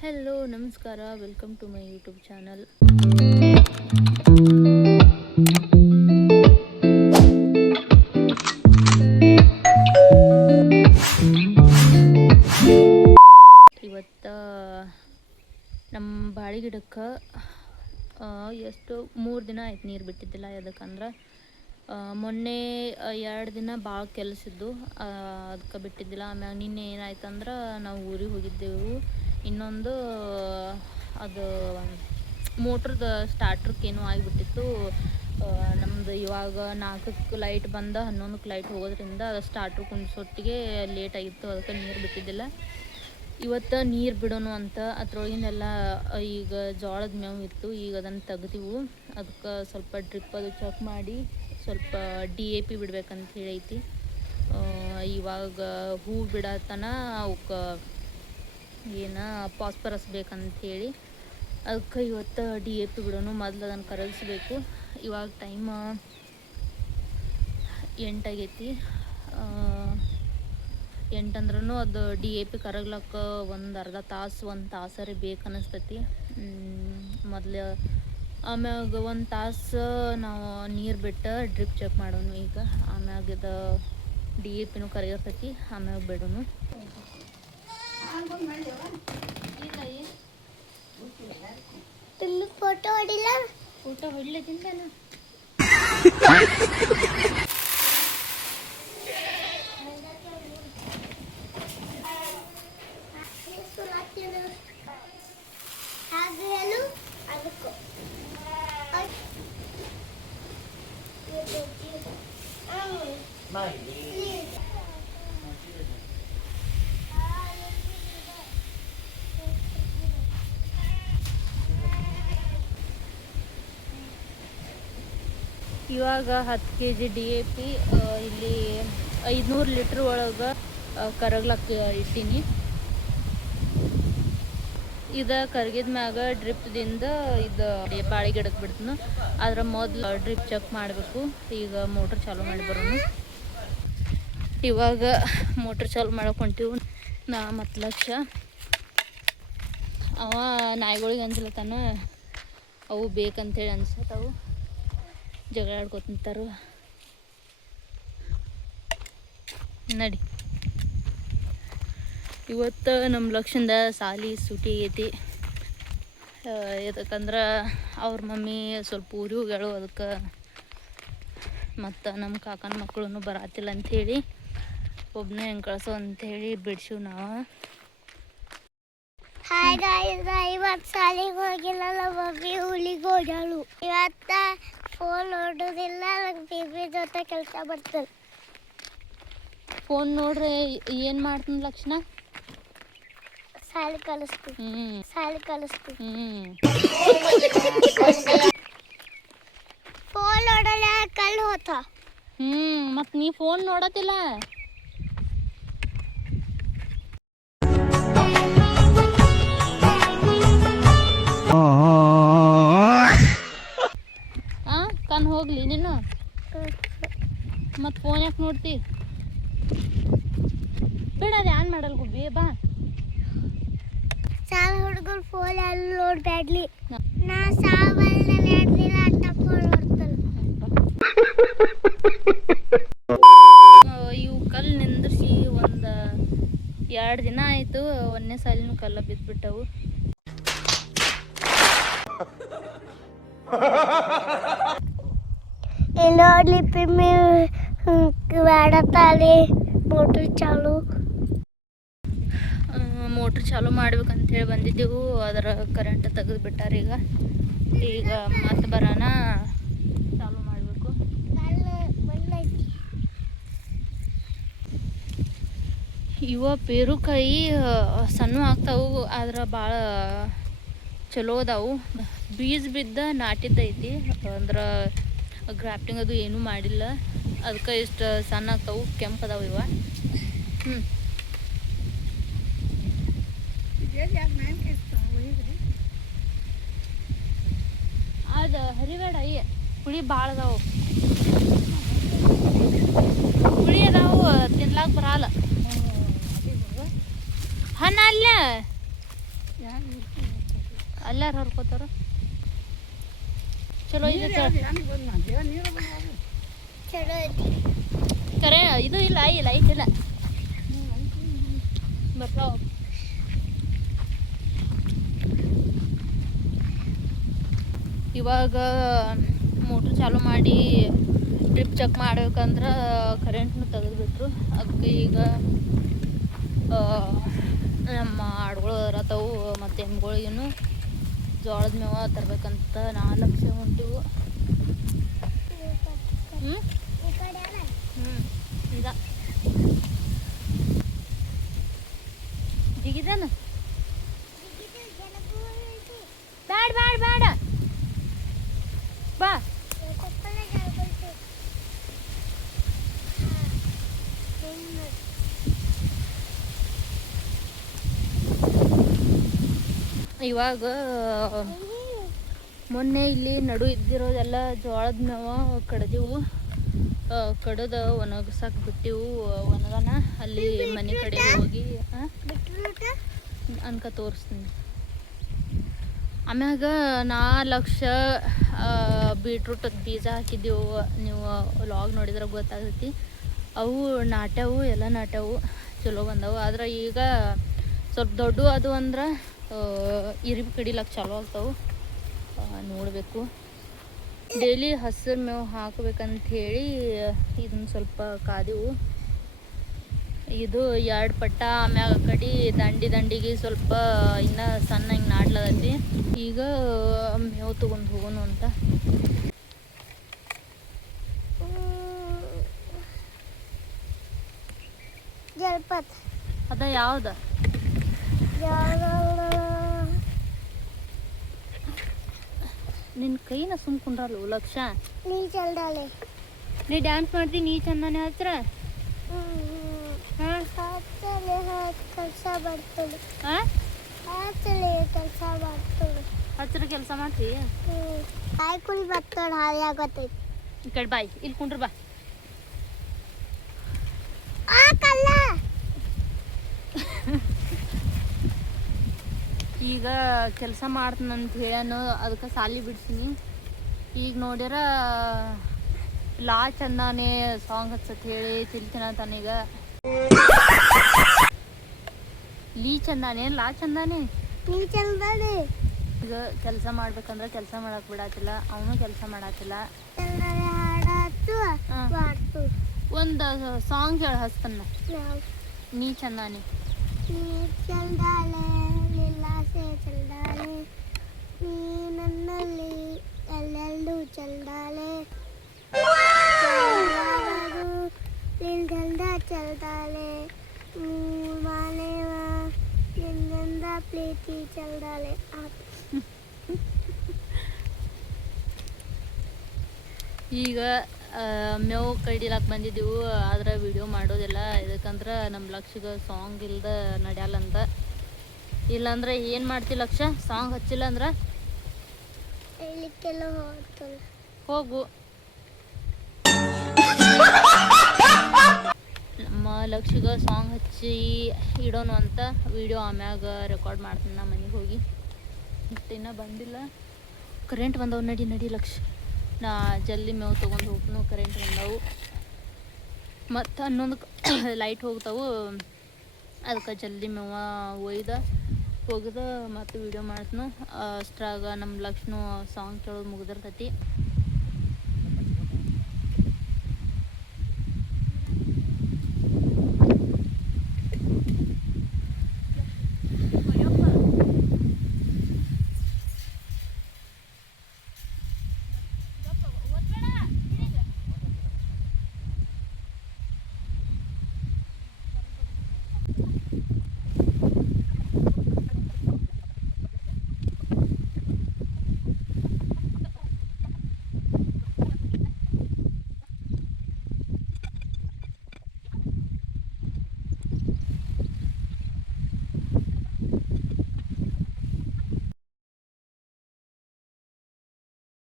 Hello ನಮಸ್ಕಾರ, welcome to my YouTube channel. ಇವತ್ತು ನಮ್ಮ ಬಾಳೆ ಗಿಡಕ್ಕೆ ಎಷ್ಟು 3 ದಿನ ಆಯ್ತು ನೀರು ಬಿಟ್ಟಿದ್ದಿಲ್ಲ. ಯಾಕಂದ್ರೆ ಮೊನ್ನೆ 2 ದಿನ ಭಾಳ ಕೆಲಸಿದ್ದು, ಅದಕ್ಕೆ ಬಿಟ್ಟಿದ್ದಿಲ್ಲ. ಆಮ್ಯಾಗ ನಿನ್ನೆ ಏನಾಯ್ತಂದ್ರೆ ನಾವು ಊರಿಗೆ ಹೋಗಿದ್ದೆವು. ಇನ್ನೊಂದು ಅದು ಮೋಟ್ರದ್ದು ಸ್ಟಾರ್ಟ್ರಕ್ಕೇನೋ ಆಗಿಬಿಟ್ಟಿತ್ತು. ನಮ್ಮದು ಇವಾಗ 4ಕ್ಕೆ ಲೈಟ್ ಬಂದ 11ಕ್ಕೆ ಲೈಟ್ ಹೋಗೋದ್ರಿಂದ ಅದು ಸ್ಟಾರ್ಟ್ರ್ ಕುಂದಿಸೊಟ್ಟಿಗೆ ಲೇಟ್ ಆಗಿತ್ತು. ಅದಕ್ಕೆ ನೀರು ಬಿಟ್ಟಿದ್ದಿಲ್ಲ. ಇವತ್ತು ನೀರು ಬಿಡೋಣ ಅಂತ ಅದ್ರೊಳಗಿನೆಲ್ಲ ಈಗ ಜೋಳದ ಮೇವು ಇತ್ತು. ಈಗ ಅದನ್ನು ತೆಗ್ದೀವು. ಅದಕ್ಕೆ ಸ್ವಲ್ಪ ಡ್ರಿಪ್ ಅದು ಚೆಕ್ ಮಾಡಿ ಸ್ವಲ್ಪ DAP ಬಿಡ್ಬೇಕಂತ ಹೇಳೈತಿ. ಇವಾಗ ಹೂ ಬಿಡತನ ಅವಕ್ಕೆ ಫಾಸ್ಫರಸ್ ಬೇಕಂಥೇಳಿ ಅದಕ್ಕೆ ಇವತ್ತು DAP ಬಿಡೋಣ. ಮೊದಲು ಅದನ್ನು ಕರಗಿಸ್ಬೇಕು. ಇವಾಗ ಟೈಮ್ 8 ಆಗೈತಿ. 8 ಅಂದ್ರೂ ಅದು DAP ಕರಗ್ಲಕ್ಕೆ ಒಂದು ಅರ್ಧ ತಾಸು 1 ತಾಸರಿ ಬೇಕನ್ನಿಸ್ತೈತಿ. ಮೊದಲು ಆಮ್ಯಾಗ 1 ತಾಸು ನಾವು ನೀರು ಬಿಟ್ಟು ಡ್ರಿಪ್ ಚೆಕ್ ಮಾಡೋಣ. ಈಗ ಆಮ್ಯಾಗ ಇದು DAPನೂ ಕರಗಿರ್ತೈತಿ. ಆಮ್ಯಾಗ ಬಿಡೋಣ. ಫೋಟೋ ಹೊಡಿಲ್ಲ, ಫೋಟೋ ಹೊಡ್ಲಿಕ್ಕಿಂತ ಇವಾಗ 10 kg DAP ಇಲ್ಲಿ 500 ಲೀಟ್ರ್ ಒಳಗೆ ಕರಗ್ಲಕ್ಕೆ ಇಟ್ಟೀನಿ. ಇದು ಕರಗಿದ ಮ್ಯಾಗ ಡ್ರಿಪ್ದಿಂದ ಇದು ಬಾಳೆ ಗಿಡಕ್ಕೆ ಬಿಡ್ತೀನಿ. ಅದ್ರ ಮೊದಲು ಡ್ರಿಪ್ ಚೆಕ್ ಮಾಡಬೇಕು. ಈಗ ಮೋಟ್ರ್ ಚಾಲೂ ಮಾಡಿ ಬರೋಣ. ಇವಾಗ ಮೋಟ್ರ್ ಚಾಲೂ ಮಾಡಕ್ಕೆ ಹೊಂಟೀವಿ ನಾ ಮತ್ತು ಲಕ್ಷ. ಅವ ನಾಯಿಗಳಿಗೆ ಅನ್ಸಲತ್ತಾನ, ಅವು ಬೇಕಂತೇಳಿ ಅನ್ಸತ್ತವು, ಜಗಳ ಆಡ್ಕೊತಿಂತಾರು. ನಡಿ. ಇವತ್ತು ನಮ್ಮ ಲಕ್ಷದ ಸಾಲಿ ಸೂಟಿ ಐತಿ. ಯಾಕಂದ್ರೆ ಅವ್ರ ಮಮ್ಮಿ ಸ್ವಲ್ಪ ಊರಿಗೆ ಹೋಗ್ಯಾಳು. ಅದಕ್ಕೆ ಮತ್ತು ನಮ್ಮ ಕಾಕನ ಮಕ್ಕಳು ಬರಾತಿಲ್ಲ ಅಂಥೇಳಿ ಒಬ್ಬನೇ ಹೆಂಗೆ ಕಳ್ಸೋ ಅಂಥೇಳಿ ಬಿಡ್ಸಿವು ನಾವು. ಹಾಯ್ ಗಾಯ್ಸ್, ಇವತ್ತು ಶಾಲೆಗೆ ಹೋಗಿಲ್ಲ. ಮಮ್ಮಿ ಹುಲಿಗೆ ಹೋಗ್ಯಾಳು. ಇವತ್ತು ಫೋನ್ ನೋಡೋದಿಲ್ಲ. ನಂಗೆ ಬೇಬಿ ಜೊತೆ ಕೆಲಸ ಬರ್ತದೆ. ಫೋನ್ ನೋಡ್ರಿ ಏನು ಮಾಡ್ತೀನಿ ಲಕ್ಷಣ? ಶಾಲೆ ಕಲಿಸ್ತೀನಿ. ಶಾಲೆ ಕಲಿಸ್ತೀನಿ. ಫೋನ್ ನೋಡಲ್ಲ, ಕಲ್ಲು ಹೋತ. ಮತ್ತು ನೀ ಫೋನ್ ನೋಡತ್ತಿಲ್ಲ. ಕಣ್ ಹೋಗ್ಲಿ ನೀನು. ಮತ್ತು ಫೋನ್ ಯಾಕೆ ನೋಡ್ತಿ? ಬಿಡ, ಅದು ಏನು ಮಾಡಲ್ ಗುಬ್ಬಿ. ಬಾ, ಸಾಲ ಹುಡುಗರು ಫೋನ್ ಎಲ್ಲ ನೋಡ್ಬೇಡ್ಲಿ. ನಾ ಸಾವಲ್ಲ 2 ದಿನ ಅಂತ ಫೋನ್ ನೋಡ್ತಲ್ಲ. ಇವು ಕಲ್ಲು ನಿಂದ್ರಿಸಿ ಒಂದು 2 ದಿನ ಆಯಿತು. ಒಂದನೇ ಸಾಲಿನೂ ಕಲ್ಲ ಬಿದ್ದುಬಿಟ್ಟವು. ನೋಡ್ಲಿ ಪಿಮ್ಮಿ ಮಾಡತ್ತಾಳೆ ಮೋಟ್ರ್ ಚಾಲು. ಮೋಟ್ರ್ ಚಾಲು ಮಾಡ್ಬೇಕಂತೇಳಿ ಬಂದಿದ್ದೆವು. ಅದರ ಕರೆಂಟ್ ತೆಗೆದು ಬಿಟ್ಟಾರ. ಈಗ ಮತ್ತೆ ಬರೋಣ, ಚಾಲು ಮಾಡಬೇಕು. ಇವ ಪೇರುಕಾಯಿ ಸಣ್ಣ ಆಗ್ತಾವು, ಆದ್ರೆ ಭಾಳ ಚಲೋ ಅದಾವು. ಬೀಜ ಬಿದ್ದ ನಾಟಿದ್ದೈತಿ. ಅಂದ್ರೆ ಗ್ರಾಫ್ಟಿಂಗ್ ಅದು ಏನೂ ಮಾಡಿಲ್ಲ. ಅದಕ್ಕೆ ಇಷ್ಟು ಸಣ್ಣ ಆಗ್ತಾವು, ಕೆಂಪದಾವು ಇವ. ಅದು ಹರಿಬೇಡ, ಹುಳಿ ಭಾಳ ಅದಾವು. ಹುಳಿ ಅದಾವು, ತಿನ್ಲಾಕ ಬರಲ್ಲ. ಹಣ್ಣು ಅಲ್ಲ ಅಲ್ಲಾರ ಹರ್ಕೋತಾರ ಚಲೋ ಇದೆ ಚಲೋ ಐತಿ ಕರೆ ಇದು ಇಲ್ಲ ಲೈಟ್ ಇಲ್ಲ ಬರ್ತಾವ ಇವಾಗ ಮೋಟ್ರ್ ಚಾಲು ಮಾಡಿ ಡ್ರಿಪ್ ಚೆಕ್ ಮಾಡ್ಬೇಕಂದ್ರೆ ಕರೆಂಟ್ನು ತೆಗೆದುಬಿಟ್ರು ಅದಕ್ಕೆ ಈಗ ನಮ್ಮ ಆಡುಗಳು ಇರತ್ತವು ಮತ್ತು ಎಮ್ಗಳಿಗೂ ಜೋಳದ ಮೇವ ತರ್ಬೇಕಂತ 4 ಲಕ್ಷ ಹೊಂಟಿವು ಇದ ಜಿಗಿದಾನ ಬ್ಯಾಡ ಬ್ಯಾಡ ಬ್ಯಾಡ ಬಾ ಇವಾಗ ಮೊನ್ನೆ ಇಲ್ಲಿ ನಡು ಇದ್ದಿರೋದೆಲ್ಲ ಜೋಳದ ಮೇವ ಕಡ್ದೆವು ಕಡದ ಒಣಗ್ಸಕ್ಕೆ ಬಿಟ್ಟಿವು ಒಣಗನ ಅಲ್ಲಿ ಮನೆ ಕಡೆ ಹೋಗಿ ಅನ್ಕ ತೋರಿಸ್ತೀನಿ ಆಮ್ಯಾಗ 4 ಲಕ್ಷ ಬೀಟ್ರೂಟ್ ಬೀಜ ಹಾಕಿದ್ದೆವು ನೀವು ವ್ಲಾಗ್ ನೋಡಿದ್ರೆ ಗೊತ್ತಾಗ್ತೈತಿ ಅವು ನಾಟ್ಯಾವು ಎಲ್ಲ ನಾಟ್ಯಾವು ಚಲೋ ಬಂದವು ಆದ್ರೆ ಈಗ ಸ್ವಲ್ಪ ದೊಡ್ಡ ಅದು ಅಂದ್ರೆ ಇರಿಬಿ ಕಡಿಲಕ್ಕೆ ಚಾಲು ಆಗ್ತಾವೆ ನೋಡಬೇಕು ಡೈಲಿ ಹಸಿರು ಮೇವು ಹಾಕ್ಬೇಕಂತ ಹೇಳಿ ಇದನ್ನು ಸ್ವಲ್ಪ ಕಾದೆವು ಇದು 2 ಪಟ್ಟ ಆಮ್ಯಾಗ ಕಡಿ ದಂಡಿಗೆ ಸ್ವಲ್ಪ ಇನ್ನೂ ಸಣ್ಣ ಹಿಂಗೆ ನಾಡ್ಲದೈತಿ ಈಗ ಮೇವು ತೊಗೊಂಡು ಹೋಗೋಣ ಅಂತ ಜಲಪಾತ ಅದ ಯಾವ್ದು ನಿನ್ನ ಕೈನ ಸುಮ್ಕೊಂಡ್ರಲ್ಲ ಲಕ್ಷ ನೀ ಚಲ್ದಾಳೆ ನೀ ಡ್ಯಾನ್ಸ್ ಮಾಡ್ತೀನಿ ನೀ ಚಂದನೆ ಹತ್ರ ಕೆಲಸ ಮಾಡ್ತಾಳೆ ಕೆಲಸ ಮಾಡ್ತಾಳೆ ಹಚ್ರ ಕೆಲಸ ಮಾಡ್ತಿ ಬಾಯಿ ಕುಲ್ ಬರ್ತಾಳೆ ಹಾದಿ ಆಗತ್ತೈತಿ ಈ ಕಡೆ ಬಾಯ್ ಇಲ್ಲಿ ಕುಂಡ್ರ ಬಾ ಕಲ್ಲ ಈಗ ಕೆಲಸ ಮಾಡ್ತೀನಂತ ಹೇಳ್ಯಾನು ಅದಕ್ಕೆ ಸಾಲಿ ಬಿಡ್ತೀನಿ ಈಗ ನೋಡ್ಯಾರ ಲಾ ಚಂದಾನೆ ಸಾಂಗ್ ಹಚ್ಚತ್ ಹೇಳಿ ತಿಳ್ತಿನತಾನೀಗ ಲೀ ಚಂದಾನೆ ಲಾ ಚಂದಾನೆ ನೀ ಚಲ್ದಾಳೆ ಈಗ ಕೆಲಸ ಮಾಡ್ಬೇಕಂದ್ರೆ ಕೆಲಸ ಮಾಡಕ್ ಬಿಡಾತಿಲ್ಲ ಅವನು ಕೆಲಸ ಮಾಡಾತಿಲ್ಲ ಒಂದು ಸಾಂಗ್ ಹೇಳಿ ಹಚ್ತಾನ ನೀ ಚಂದಾನೆ ನೀ ಚಲ್ದಾಳೆ ಲೀಲಾಸೆ ಚಲ್ದಾಳೆ ನೀ ನನ್ನಲ್ಲಿ ಎಲ್ಲೆಲ್ಲೂ ಚಲ್ದಾಳೆ ನಿಲ್ಗಂಧ ಚಲ್ದಾಳೆ ಮಾನೇವ ನಿಲ್ಗಂಧ ಪ್ರೀತಿ ಚಲ್ದಾಳೆ ಈಗ ಮೇವು ಕಡಿಲಾಕ್ ಬಂದಿದ್ದೀವಿ ಆದ್ರೆ ವಿಡಿಯೋ ಮಾಡೋದಿಲ್ಲ ಇದಕ್ಕಂದ್ರೆ ನಮ್ಮ ಲಕ್ಷಗೆ ಸಾಂಗ್ ಇಲ್ದ ನಡೆಯಲ್ಲಂತ ಇಲ್ಲಾಂದ್ರೆ ಏನು ಮಾಡ್ತಿ ಲಕ್ಷ ಸಾಂಗ್ ಹಚ್ಚಿಲ್ಲ ಅಂದ್ರೆ ಹೋಗು ನಮ್ಮ ಲಕ್ಷಗೆ ಸಾಂಗ್ ಹಚ್ಚಿ ಇಡೋನು ಅಂತ ವಿಡಿಯೋ ಆಮ್ಯಾಗ ರೆಕಾರ್ಡ್ ಮಾಡ್ತೀನಿ ನಾ ಮನೆಗೆ ಹೋಗಿ ಇನ್ನೂ ಬಂದಿಲ್ಲ ಕರೆಂಟ್ ಬಂದವು ನಡಿ ಲಕ್ಷ ನಾ ಜಲ್ದಿ ಮೇವು ತೊಗೊಂಡು ಹೋಗ್ನು ಕರೆಂಟ್ ಬಂದವು ಮತ್ತು ಹನ್ನೊಂದು ಲೈಟ್ ಹೋಗ್ತಾವು ಅದಕ್ಕೆ ಜಲ್ದಿ ಮೇವ ಹೋಗಿದ ಮತ್ತು ವಿಡಿಯೋ ಮಾಡ್ತನು ಅಷ್ಟ್ರಾಗ ನಮ್ಮ ಲಕ್ಷ್ನು ಸಾಂಗ್ ಕೇಳೋದು ಮುಗಿದಿರ್ತೈತಿ